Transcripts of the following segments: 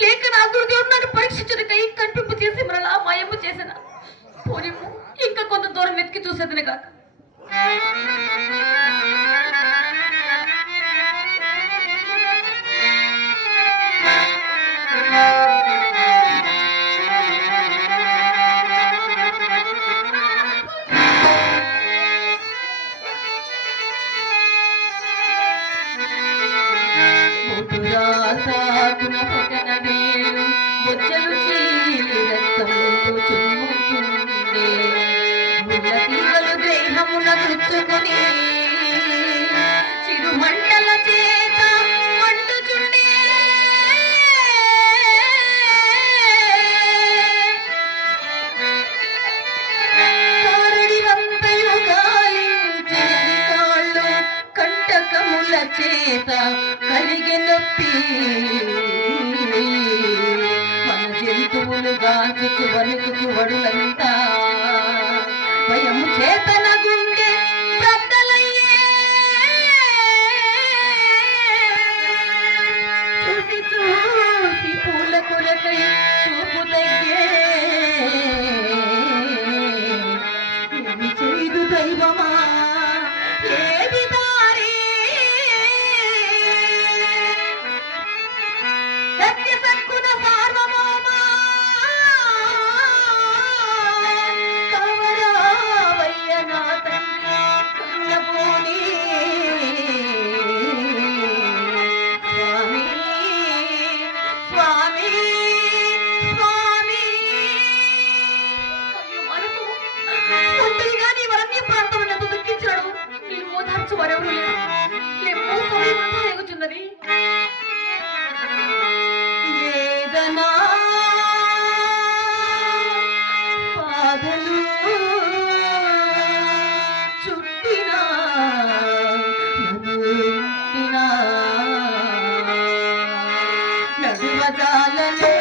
లేక నా గురుదేవుడు నన్ను పరీక్షించడాకై కనిపింపు చేసి మరలా మాయము చేసిన. పోనిము ఇంకా కొంత దూరం వెతికి చూసేదని కాక. సాగున పొటన గుచ్చుకొని చిరు చేత మండుచుండే. కంటకముల చేత కలిగి నొప్పి. మన జంతువులు వడులంతా. భయము చేతన గుండె నడువజాలనే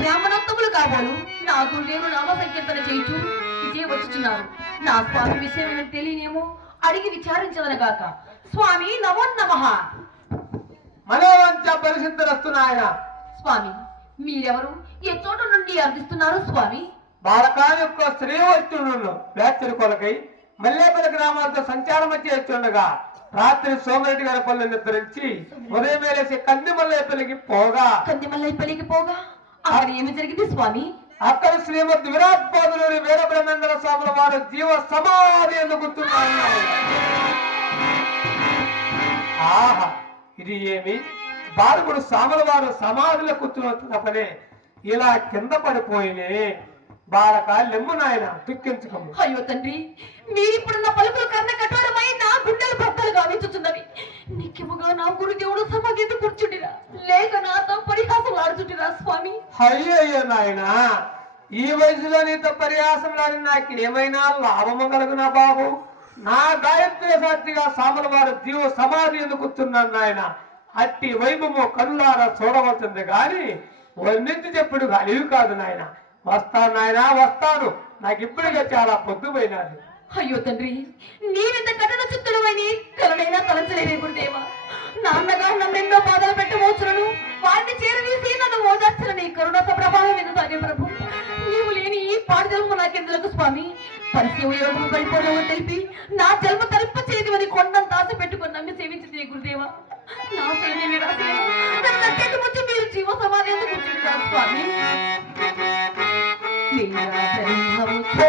బ్రాహ్మణోత్తములు కాబోలు నా గురుదేవుడు నామ సంకీర్తన చేయించు ఇదే వచ్చుచున్నారు నా స్వామి విషయం ఏమిటి తెలియనేమో అడిగి విచారించదనగాక. స్వామి నమో నమః. మనోవంచ పరిశుద్ధరస్తున్నాయన స్వామి మీరెవరు? ఏ చోట నుండి అర్థిస్తున్నారు స్వామి? బాలకాని యొక్క శ్రీవైష్ణవులను వేచ్చరి కొలకై మల్లేపల్లి గ్రామాలతో సంచారం చేస్తుండగా రాత్రి సోమిరెడ్డి గారి పళ్ళు నిద్రించి ఉదయం వేలేసి కంది పోగా. పెళ్ళికి పోగా? అక్కడ ఏమి జరిగింది స్వామి? అక్కడ శ్రీమద్ విరాట్ పాదులూరి వీరబ్రహ్మేంద్ర స్వాముల వారు జీవ సమాధి ఎందుకుతున్నారు ఆహా ఇది ఏమి? బాలుగుడు సాముల వారు సమాధిలో కూర్చున్నప్పుడే ఇలా కింద పడిపోయినే. బాలక లెమ్ము నాయన దుఃఖించకము. అయ్యో తండ్రి మీరిప్పుడున్న పలుకులు కన్న కఠోరమై నా గుండెలు భక్తులు గావించుతున్నవి నిత్యముగా నా గురుదేవుడు సమాగేందు కూర్చుండిరా లేక నాతో పరిహాసం ఆడుచుండిరా స్వామి అయ్యయ్యో నాయన. ఈ వయసులో నీతో పరిహాసంలాడి నాకు ఏమైనా లాభము కలుగునా బాబు? నా గాయత్రి సాక్షిగా సామల వారు జీవ సమాధి ఎందుకు నాయన? అట్టి వైభవము కనులారా చూడవలసింది కానీ వర్ణించి చెప్పుడు కానీ కాదు నాయన. వస్తాను నాయన వస్తాను. నాకు ఇప్పటికే చాలా పొద్దుపోయినది అయ్యో తండ్రి నీవింత కఠిన చిత్తుడమని కలనైనా తలంచలేదే గురుదేవా నాన్నగా నన్నెన్నో బాధలు పెట్టవచ్చును వారిని చేరవేసి నన్ను ఓదార్చిన నీ కరుణ ప్రభావం మీద ప్రభు? నీవు లేని ఈ పాడు జన్మ నాకెందులకు స్వామి? పరిచయం యోగము పరిపూర్ణమని తెలిపి నా జన్మ తలుప చేతివని కొండంత ఆశ పెట్టుకుని నమ్మి సేవించింది గురుదేవా. నా సేవ నిరాశలేదు మీరు జీవ సమాధి ఎందుకు కూర్చుంటారు స్వామి? లీలాచరించవచ్చు